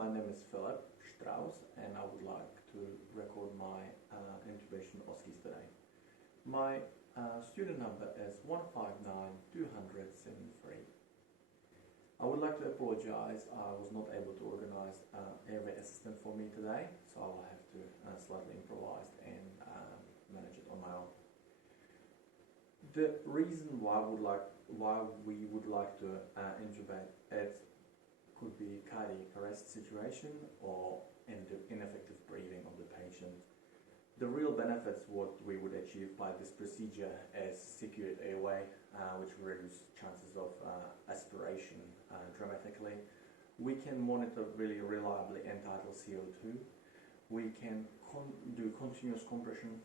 my name is Philip Strauss and I would like to record my Intubation OSCE today. My student number is 159-273. I would like to apologize, I was not able to organize airway assistant for me today, so I will have to slightly improvise and manage it on my own. The reason why we would like to intubate it could be cardiac arrest situation or ineffective breathing of the patient. The real benefits what we would achieve by this procedure is secured airway, which reduces chances of aspiration dramatically. We can monitor really reliably end-tidal CO2. We can do continuous compression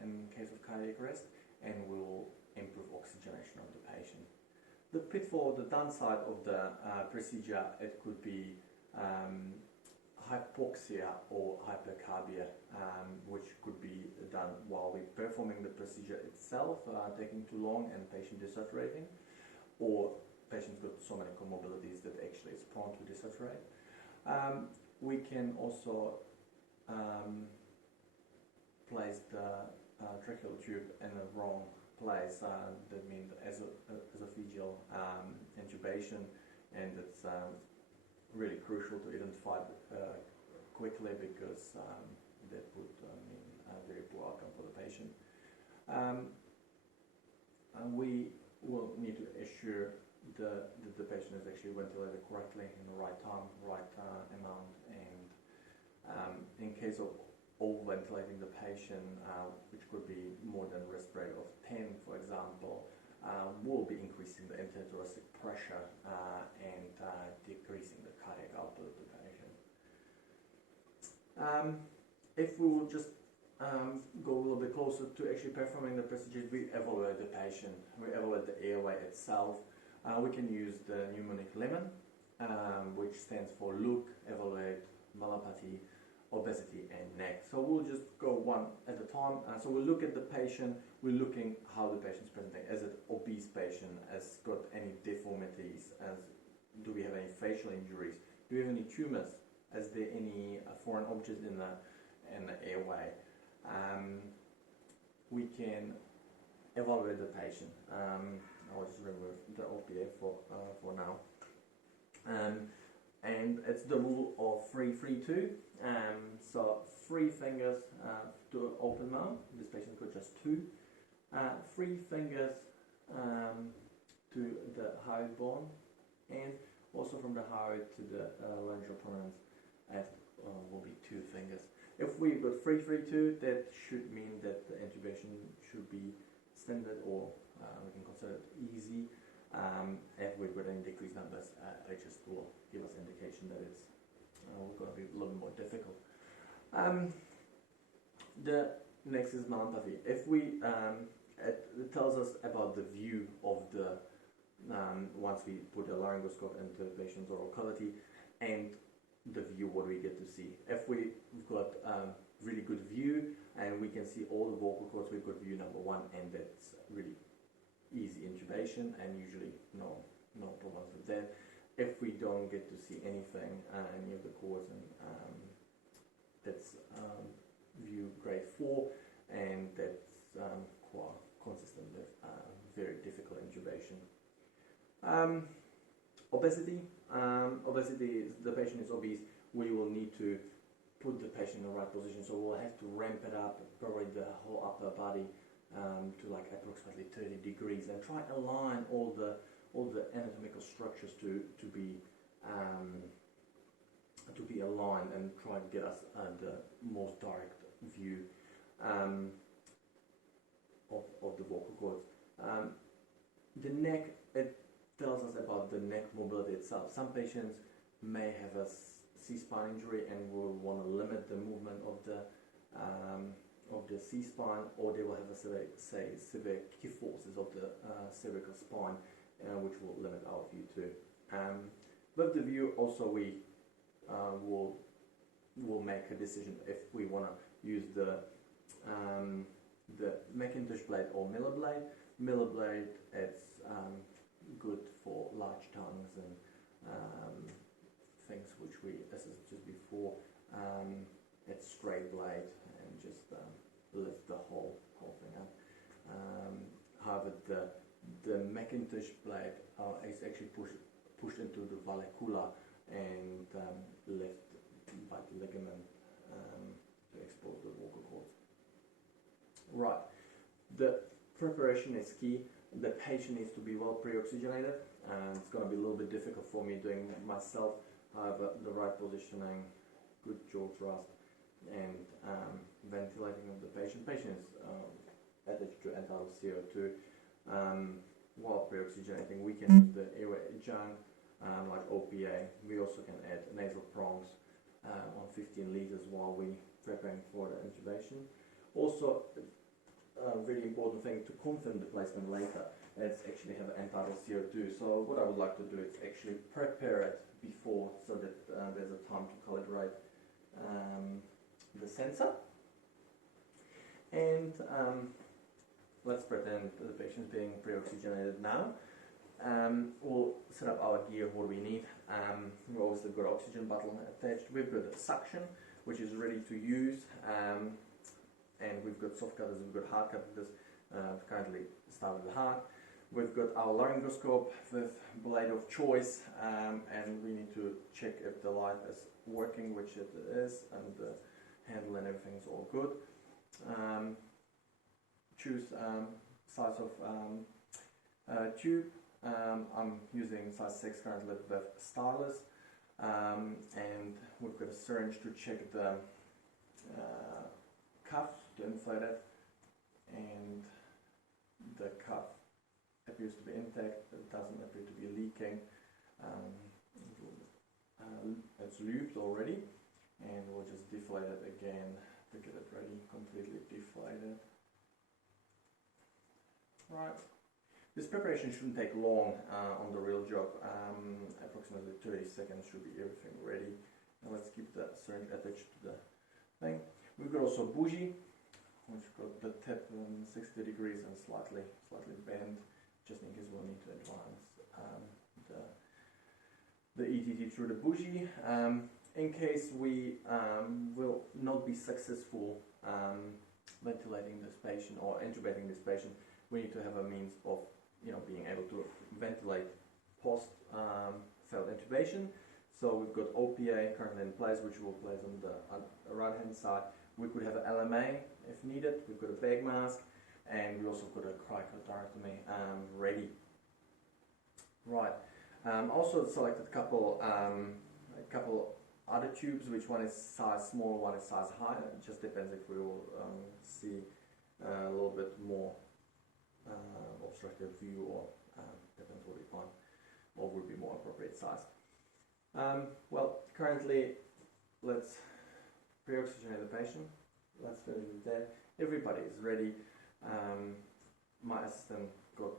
in case of cardiac arrest, and we will improve oxygenation of the patient. The pitfall, the downside of the procedure, it could be hypoxia or hypercarbia, which could be done while we're performing the procedure itself, taking too long and patient desaturating, or patients got so many comorbidities that actually is prone to desaturate. We can also place the tracheal tube in the wrong place, that means esophageal intubation, and it's really crucial to identify quickly because that would mean a very poor outcome for the patient. And we will need to assure that the patient is actually ventilated correctly in the right time, right amount, and in case of over-ventilating the patient, which could be more than risk rate of 10, for example, will be increasing the interthoracic pressure and decreasing the cardiac output of the patient. If we will just go a little bit closer to actually performing the procedure, we evaluate the patient, we evaluate the airway itself. We can use the mnemonic LEMON, which stands for look, evaluate, myelopathy, obesity and neck. So we'll just go one at a time. So we'll look at the patient, we're looking how the patient's presenting. Is it obese patient? Has got any deformities? Do we have any facial injuries? Do we have any tumors? Is there any foreign objects in the airway? We can evaluate the patient. I'll just remove the OPA for now. And it's the rule of 3-3-2. So 3 fingers to open mouth. This patient got just 2. 3 fingers to the hyoid bone, and also from the hyoid to the laryngeal prominence will be 2 fingers. If we've got 3-3-2, that should mean that the intubation should be standard, or we can consider it easy. If we've got any decreased numbers, it just will give us indication that it's going to be a little bit more difficult. The next is myelopathy. If we it tells us about the view of the once we put a laryngoscope into the patient's oral cavity, and the view what we get to see. If we've got really good view and we can see all the vocal cords, we've got view number 1, and that's really easy intubation and usually no problems with that. If we don't get to see anything, any of the cords, and that's view grade 4, and that's quite consistent with very difficult intubation. Obesity. Obesity is the patient is obese. We will need to put the patient in the right position, so we'll have to ramp it up, probably the whole upper body to like approximately 30 degrees, and try align all the anatomical structures to be aligned, and try to get us the most direct view of the vocal cords. The neck, it tells us about the neck mobility itself. Some patients may have a C-spine injury and will want to limit the movement of the C-spine, or they will have a severe kyphosis of the cervical spine, which will limit our view too. With the view also, we will make a decision if we want to use the Macintosh blade or Miller blade. Miller blade, it's good for large tongues and things which we assessed just before, it's straight blade and just lift the whole thing up. However, the Macintosh blade is actually pushed into the vallecula and lift by the ligament to expose the vocal cords. Right, the preparation is key. The patient needs to be well pre-oxygenated, and it's going to be a little bit difficult for me doing it myself. However, the right positioning, good jaw thrust, and ventilating of the patient. Patient is attached to end-tidal CO2. While pre-oxygenating, we can use the airway adjunct like OPA. We also can add nasal prongs on 15 liters while we preparing for the intubation. Also, a really important thing to confirm the placement later, it's actually have end-tidal CO2. So what I would like to do is actually prepare it before, so that there's a time to calibrate the sensor. And let's pretend the patient's being pre-oxygenated now. We'll set up our gear, what we need. We've obviously got an oxygen bottle attached. We've got a suction, which is ready to use. And we've got soft cutters, we've got hard cutters, currently start with the heart. We've got our laryngoscope with blade of choice, and we need to check if the light is working, which it is, and the handle and everything is all good. Choose size of tube. I'm using size 6 currently with stylus, and we've got a syringe to check the cuff to inflate it, and the cuff appears to be intact. It doesn't appear to be leaking. It's lubed already, and we'll just deflate it again to get it ready, completely deflated. Right. This preparation shouldn't take long on the real job. Approximately 30 seconds should be everything ready. And let's keep the syringe attached to the thing. We've got also a bougie, which got the tip 60 degrees and slightly bent, just in case we'll need to advance the ETT through the bougie. In case we will not be successful ventilating this patient or intubating this patient, we need to have a means of being able to ventilate post failed intubation. So we've got OPA currently in place, which we'll place on the right hand side. We could have an LMA if needed. We've got a bag mask, and we also got a cryotoracotomy ready. Right. Also selected a couple other tubes, which one is size small, one is size high. It just depends if we will see a little bit more obstructive view, or depends what we find, or would be more appropriate size. Well, currently, let's pre-oxygenate the patient. Let's finish with that. Everybody is ready. My assistant got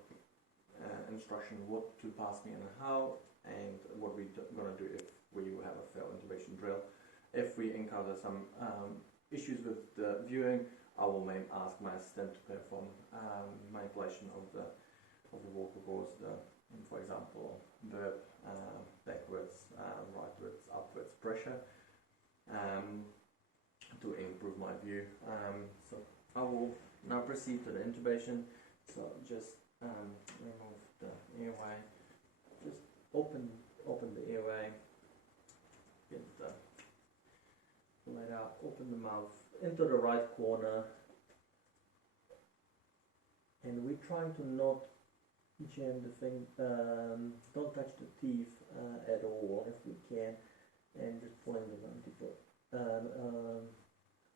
instruction what to pass me and how, and what we're going to do if we have a failed intubation drill. If we encounter some issues with the viewing, I will ask my assistant to perform manipulation of the vocal cords, for example, burp, backwards, rightwards, upwards pressure, to improve my view. So I will now proceed to the intubation. So just remove the airway, just open the airway, get the let out, open the mouth into the right corner, and we're trying to not jam the thing, don't touch the teeth at all if we can, and just pulling the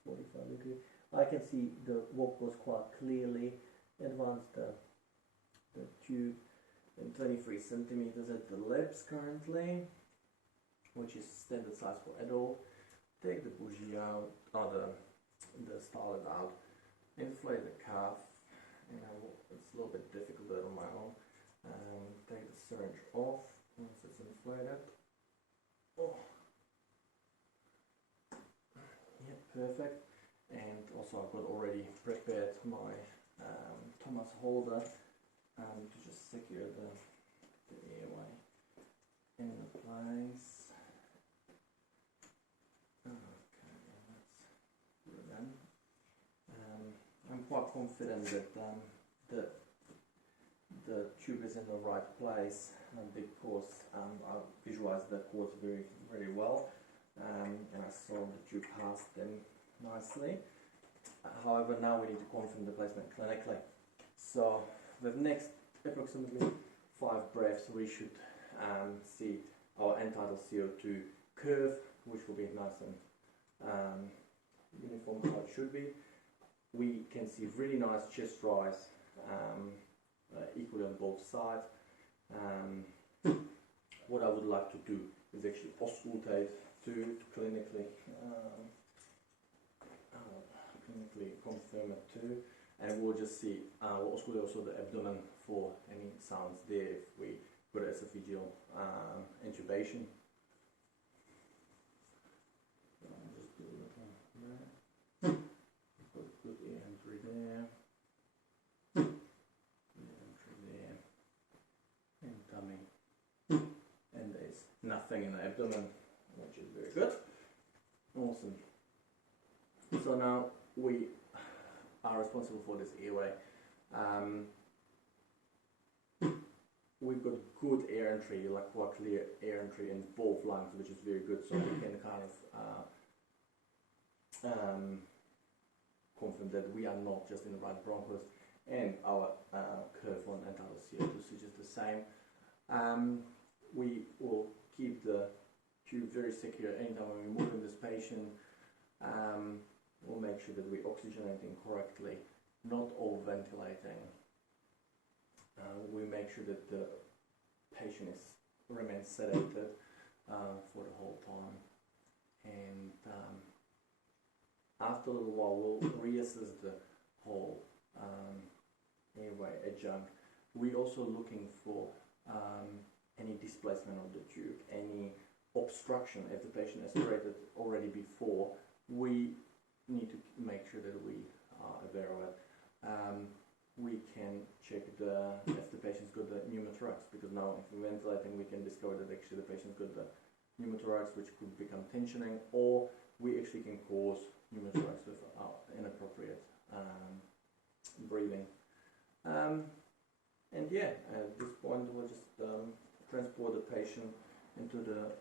45 degree. I can see the vocals quite clearly. Advance the tube in 23 centimeters at the lips currently, which is standard size for adult. Take the bougie out, or the stylus out, inflate the cuff, and it's a little bit difficult on my own. Take the syringe off once it's inflated. Oh, yeah, perfect. And also I've got already prepared my Thomas holder to just secure the airway in place. confident that the tube is in the right place because I visualized the cords very well, and I saw the tube pass them nicely. However, now we need to confirm the placement clinically. So the next approximately 5 breaths we should see our end-tidal CO2 curve, which will be nice and uniform how it should be. We can see really nice chest rise, equally on both sides. What I would like to do is actually auscultate to clinically confirm it too, and we'll just see, we'll auscultate also the abdomen for any sounds there if we put esophageal intubation. Just do a little there. Got a good air entry there. Incoming. And there's nothing in the abdomen, which is very good. Awesome. So now we are responsible for this airway. We've got good air entry, like quite clear air entry in both lungs, which is very good. So we can kind of confirm that we are not just in the right bronchus, and our curve on end-tidal CO2 is just the same. We will keep the tube very secure anytime when we move in this patient. We'll make sure that we're oxygenating correctly, not over-ventilating. We make sure that the patient remains sedated for the whole time. And after a little while, we'll reassess the whole airway adjunct. We're also looking for any displacement of the tube, any obstruction. If the patient aspirated already before, we need to make sure that we are aware of it. We can check if the patient's got the pneumothorax, because now if we're ventilating, we can discover that actually the patient's got the pneumothorax, which could become tensioning, or we actually can cause pneumothorax with inappropriate breathing. And yeah, at this point we'll just transport the patient into the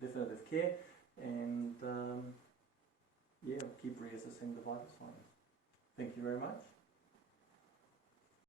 definitive care, and yeah, keep reassessing the vital signs. Thank you very much.